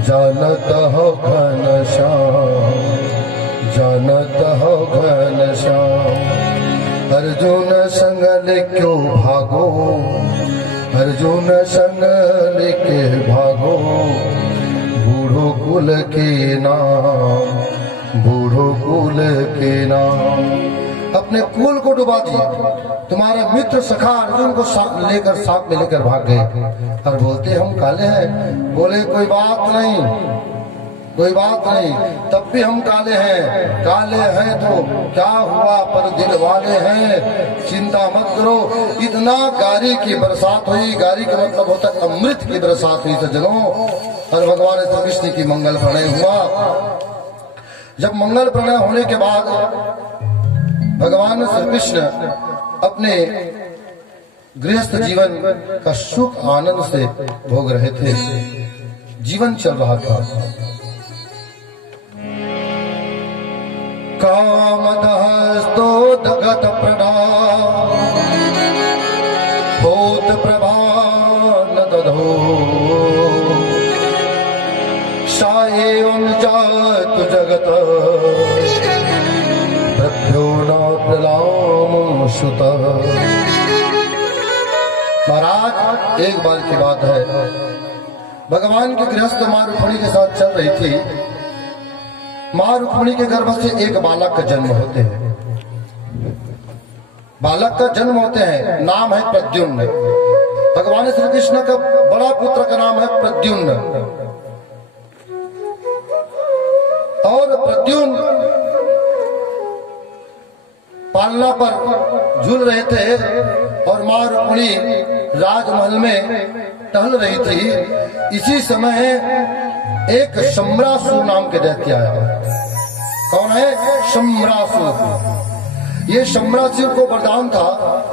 जानत हो घनश्याम, जानत हो घनश्याम। अर्जुन संग क्यों भागो, अर्जुन संग लेके भागो। बूढ़ो कुल के नाम, बूढ़ो कुल के नाम। अपने कुल को डुबा दिए। तुम्हारे मित्र सखा अर्जुन को साथ में लेकर भाग गए और बोलते हम काले हैं। बोले कोई बात नहीं, कोई बात नहीं, तब भी हम काले हैं। काले हैं तो क्या हुआ, पर दिल वाले हैं, चिंता मत करो। इतना गारी की बरसात हुई, गारी का मतलब होता है अमृत की बरसात हुई सज्जनों। और भगवान श्री कृष्ण की मंगल प्रणय हुआ। जब मंगल प्रणय होने के बाद भगवान श्री कृष्ण अपने गृहस्थ जीवन का सुख आनंद से भोग रहे थे। जीवन चल रहा था। कामदस्तोदगत प्रदा भूत प्रभान दधो साएवं जात जगत प्रभ्यो न प्रलाम सुत। महाराज एक बार की बात है, भगवान की गृहस्थ मां रुक्मिणी के साथ चल रही थी। मां रुक्मिणी के गर्भ से एक बालक का जन्म होते हैं। बालक का जन्म होते हैं, नाम है प्रद्युम्न। भगवान श्री कृष्ण का बड़ा पुत्र का नाम है प्रद्युम्न। और प्रद्युम्न पालना पर झूल रहे थे और मां रुक्मिणी राजमहल में टहल रही थी। इसी समय एक शम्रासुर नाम के दैत्य आया। कौन है? शम्रासुर। ये शम्रासुर को वरदान था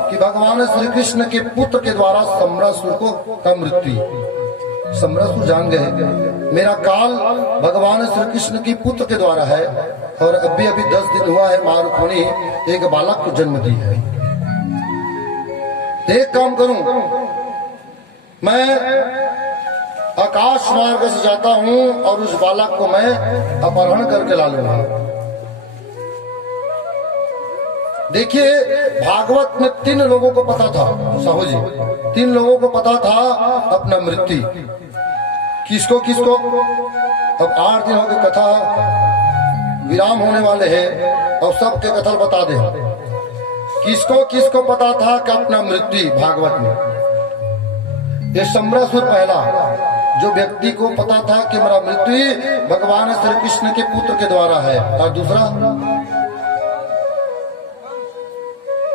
कि भगवान श्री कृष्ण के पुत्र के द्वारा शम्रासुर को मृत्यु। शम्रासुर जान गए मेरा काल भगवान श्री कृष्ण की पुत्र के द्वारा है और अभी अभी 10 दिन हुआ है मां रुक्मिणी एक बालक को जन्म दी है। एक काम करूं, मैं आकाश मार्ग से जाता हूं और उस बालक को मैं अपहरण करके ला लूंगा। देखिए भागवत में 3 लोगों को पता था, साहू जी 3 लोगों को पता था अपना मृत्यु। किसको किसको? अब 8 दिनों की कथा विराम होने वाले हैं और सबके कथा बता दे। किसको किसको पता था कि अपना मृत्यु भागवत में? ये शम्रासुर पहला जो व्यक्ति को पता था कि मेरा मृत्यु भगवान श्री कृष्ण के पुत्र के द्वारा है। और दूसरा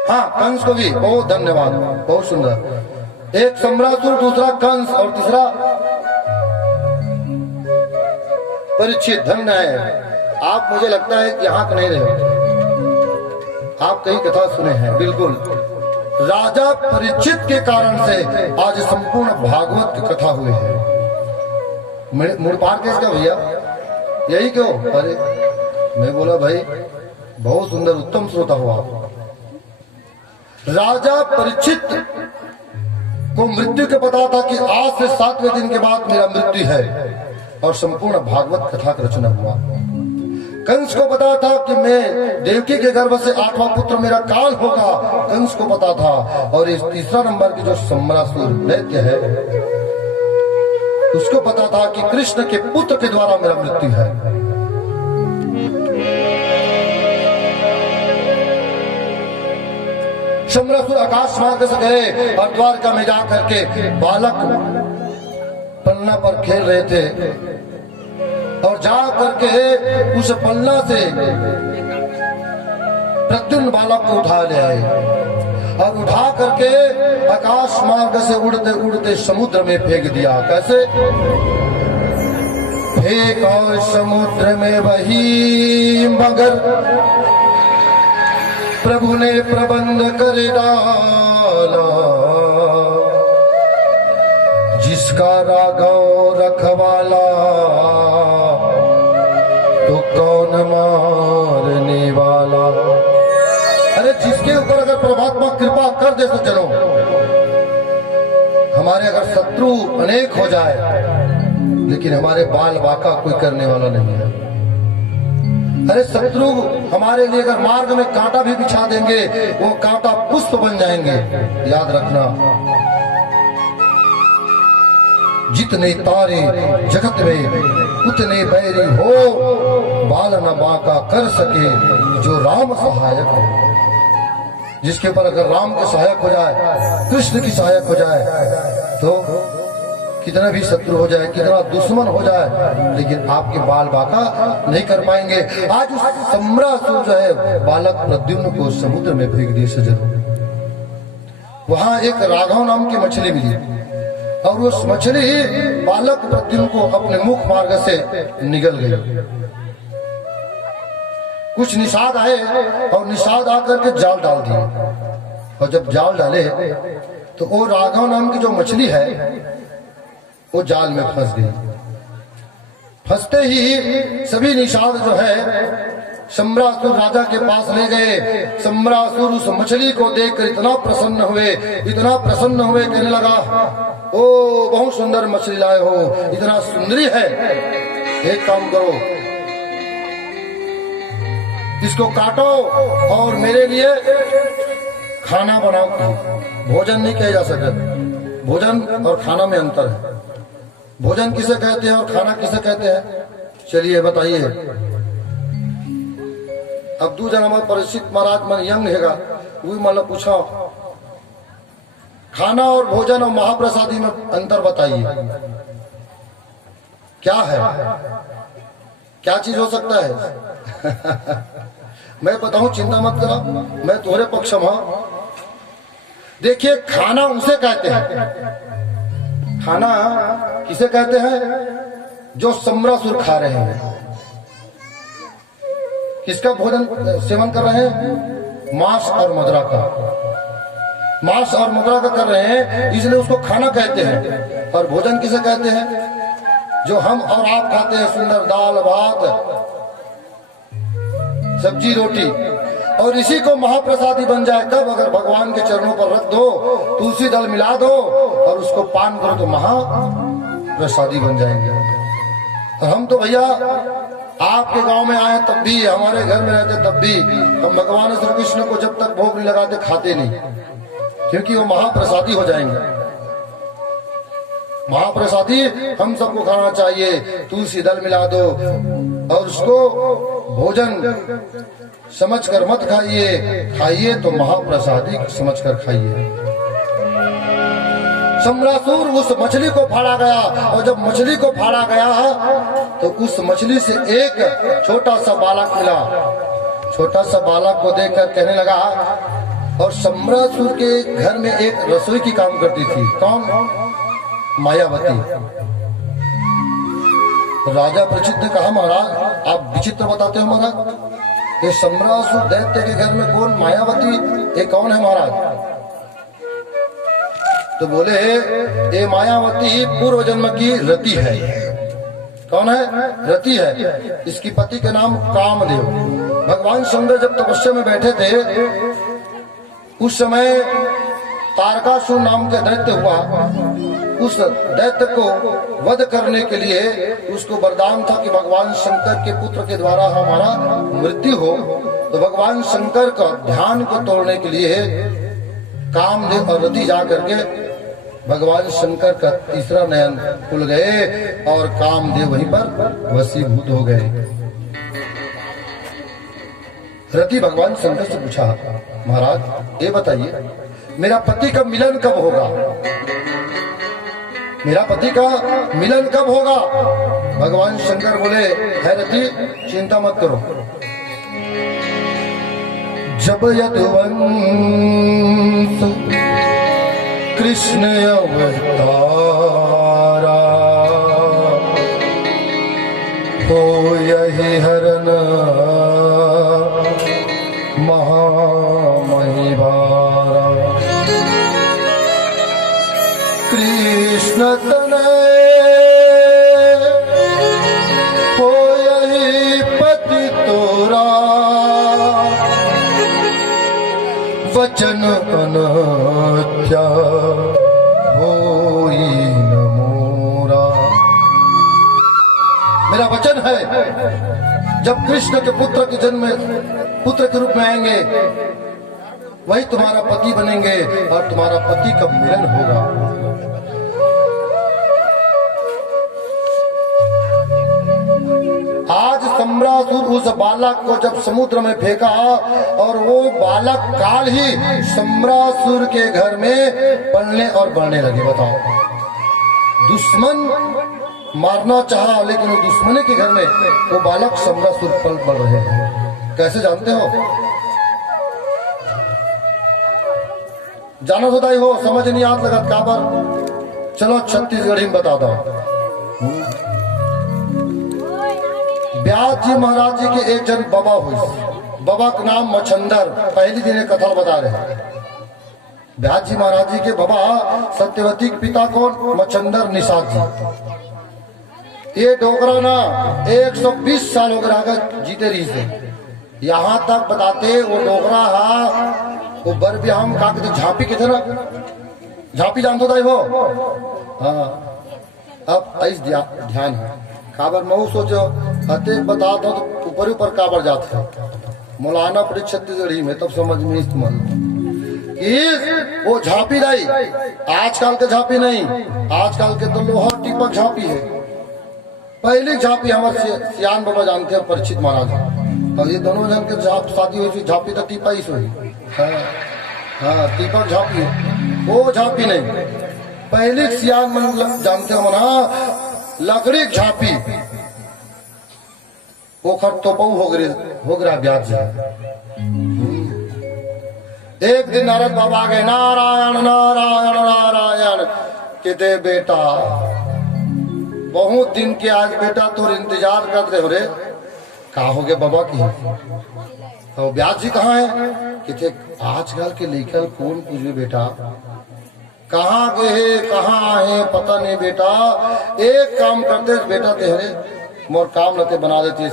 हाँ कंस को भी बहुत धन्यवाद, बहुत सुंदर। एक शम्रासुर, दूसरा कंस और तीसरा परीक्षित। धन्य है आप, मुझे लगता है कि यहाँ नहीं रहे, आप कई कथा सुने हैं। बिल्कुल राजा परीक्षित के कारण से आज संपूर्ण भागवत की कथा हुई है। मुड़ पार किसका भैया? यही क्यों? अरे मैं बोला भाई बहुत सुंदर उत्तम श्रोता हो आप। राजा परीक्षित को मृत्यु के पता था कि आज से 7वें दिन के बाद मेरा मृत्यु है और संपूर्ण भागवत कथा का रचना हुआ। कंस को पता था कि मैं देवकी के गर्भ से 8वां पुत्र मेरा काल होगा, कंस को पता था। और इस तीसरा नंबर की जो शम्रासुर दैत्य है उसको पता था कि कृष्ण के पुत्र के द्वारा मेरा मृत्यु है। शम्रासुर आकाश मार्ग से गए और द्वारका में जाकर के बालक पन्ना पर खेल रहे थे और जा करके उस पन्ना से प्रद्युम्न बालक को उठा ले आए और उठा करके आकाश मार्ग से उड़ते उड़ते समुद्र में फेंक दिया। कैसे फेंक? और समुद्र में वही मगर प्रभु ने प्रबंध कर डाला, जिसका राघव रखवाला तो कौन मारने वाला। अरे जिसके ऊपर अगर परमात्मा कृपा कर दे तो चलो, हमारे अगर शत्रु अनेक हो जाए लेकिन हमारे बाल बाका कोई करने वाला नहीं है। अरे शत्रु हमारे लिए अगर मार्ग में कांटा भी बिछा देंगे, वो कांटा पुष्प बन जाएंगे। याद रखना, जितने तारे जगत में उतने बैरी हो, बाल न बाका कर सके जो राम सहायक हो। जिसके ऊपर अगर राम के सहायक हो जाए, कृष्ण की सहायक हो जाए, तो कितना भी शत्रु हो जाए, कितना दुश्मन हो जाए, लेकिन आपके बाल बाका नहीं कर पाएंगे। आज उस सम्रासुर जो है बालक प्रद्युम्न को समुद्र में फेंक दिए सजनों। वहां एक राघव नाम की मछली मिली और उस मछली बालक प्रद्युम्न को अपने मुख मार्ग से निगल गई। कुछ निषाद आए और निषाद आकर के जाल डाल दिए, और जब जाल डाले तो वो राघव नाम की जो मछली है वो जाल में फंस गई। फंसते ही सभी निषाद जो है सम्रासुर राजा के पास ले गए। सम्रासुर उस मछली को देखकर इतना प्रसन्न हुए, कहने लगा, ओ बहुत सुंदर मछली लाए हो, इतना सुंदरी है, एक काम करो, इसको काटो और मेरे लिए खाना बनाओ। भोजन नहीं कहा जा सकता, भोजन और खाना में अंतर है। भोजन किसे कहते हैं और खाना किसे कहते हैं, चलिए बताइए। अब दू जन हमारे परिचित महाराज मन यंग हैगा, वही मतलब पूछा खाना और भोजन और महाप्रसादी में अंतर बताइए, क्या है, क्या चीज हो सकता है? मैं बताऊं, चिंता मत करो, मैं तुम्हारे पक्ष में हूं। देखिए, खाना उसे कहते हैं, खाना किसे कहते हैं जो सम्रासुर खा रहे हैं। किसका भोजन सेवन कर रहे हैं? मांस और मदिरा का। मांस और मदिरा का कर रहे हैं, इसलिए उसको खाना कहते हैं। और भोजन किसे कहते हैं? जो हम और आप खाते हैं, सुंदर दाल भात सब्जी रोटी, और इसी को महाप्रसादी बन जाए कब? अगर भगवान के चरणों पर रख दो, तुलसी दल मिला दो और उसको पान करो तो महाप्रसादी बन जाएंगे। और हम तो भैया आपके गांव में आए तब भी, हमारे घर में रहते तब भी, हम भगवान श्री कृष्ण को जब तक भोग नहीं लगाते खाते नहीं, क्योंकि वो महाप्रसादी हो जाएंगे। महाप्रसादी हम सबको खाना चाहिए, तुलसी दल मिला दो और उसको भोजन समझकर मत खाइए, खाइए तो महाप्रसादी समझकर खाइए। सम्रासुर उस मछली को फाड़ा गया, और जब मछली को फाड़ा गया तो उस मछली से एक छोटा सा बालक मिला। छोटा सा बालक को देखकर कहने लगा, और सम्रासुर के घर में एक रसोई की काम करती थी। कौन? मायावती। राजा प्रचित ने कहा, महाराज आप विचित्र बताते हो महाराज, ये सम्रासुर दैत्य के घर में कौन मायावती, ये कौन है महाराज? तो बोले, ये मायावती पूर्व जन्म की रति है। कौन है? रति है। इसकी पति के नाम कामदेव। भगवान शंकर जब तपस्या में बैठे थे, उस समय तारकासुर नाम का दैत्य हुआ। उस दैत्य को वध करने के लिए उसको वरदान था कि भगवान शंकर के पुत्र के द्वारा हमारा मृत्यु हो। तो भगवान शंकर का ध्यान को तोड़ने के लिए कामदेव और रति जा करके भगवान शंकर का तीसरा नयन खुल गए और कामदेव वहीं पर वशीभूत हो गए। रति भगवान शंकर से पूछा, महाराज ये बताइए, मेरा पति का मिलन कब होगा? मेरा पति का मिलन कब होगा? भगवान शंकर बोले, है रति, चिंता मत करो, जब यदुवंश कृष्ण अवतारा हो यही हरन महामहिभारा, कृष्ण तनय हो यही पति तोरा, वचन अनत्या होई मेरा वचन है, जब कृष्ण के पुत्र के जन्म पुत्र के रूप में आएंगे वही तुम्हारा पति बनेंगे और तुम्हारा पति का मिलन होगा। आज सम्रासुर उस बालक को जब समुद्र में फेंका और वो बालक काल ही सम्रासुर के घर में पलने और बढ़ने लगे। बताओ, दुश्मन मारना चाहा लेकिन वो दुश्मन के घर में वो बालक सम्रासुर पल बढ़ रहे हैं। कैसे जानते हो? जाना होता ही हो, समझ नहीं आत लगत काबर। चलो छत्तीसगढ़ी में बता दो। व्यास जी महाराज जी के एक जन बाबा हुई, बाबा का नाम मछंदर। पहली दिन कथा बता रहे हैं। व्यास जी महाराज जी के बाबा सत्यवती के पिता कौन? मछंदर निषाद जी। ये डोगरा ना 120 साल हो गया जीते रही से। यहाँ तक बताते वो डोगरा वो बर भी हम का झांपी के थे ना, झांपी जानते हो? हाँ, अब ऐसे ध्यान है काबर मऊ सोचो हते बता दो तो ऊपर ऊपर काबर जाते हैं। मौलाना पड़ी छत्तीसगढ़ी में तब समझ में इस्तेमाल वो झांपी नहीं, आजकल के झांपी नहीं, आजकल के तो लोहा टिपक झांपी है। पहली झांपी हमारे सियान बाबा जानते हैं, परिचित महाराज। और ये दोनों जन के शादी हुई थी, झांपी तो टिपा ही सोई। हाँ, टिपक झांपी है, वो झांपी नहीं। पहली सियान मन जानते हो मना लकड़ी झांपी ओखर तोपऊ हो गया ब्याज जी। एक दिन नारद बाबा गए, नारायण नारायण नारायण कहते बेटा बहुत दिन के आज बेटा तो इंतजार करते हो रे। कहा हो गए बाबा की? तो ब्याज जी कहाँ है? कहते आजकल के लेकर कौन पूछे बेटा, कहाँ गए कहाँ आए पता नहीं बेटा। एक काम करते बेटा तेरे मोर काम लते बना देते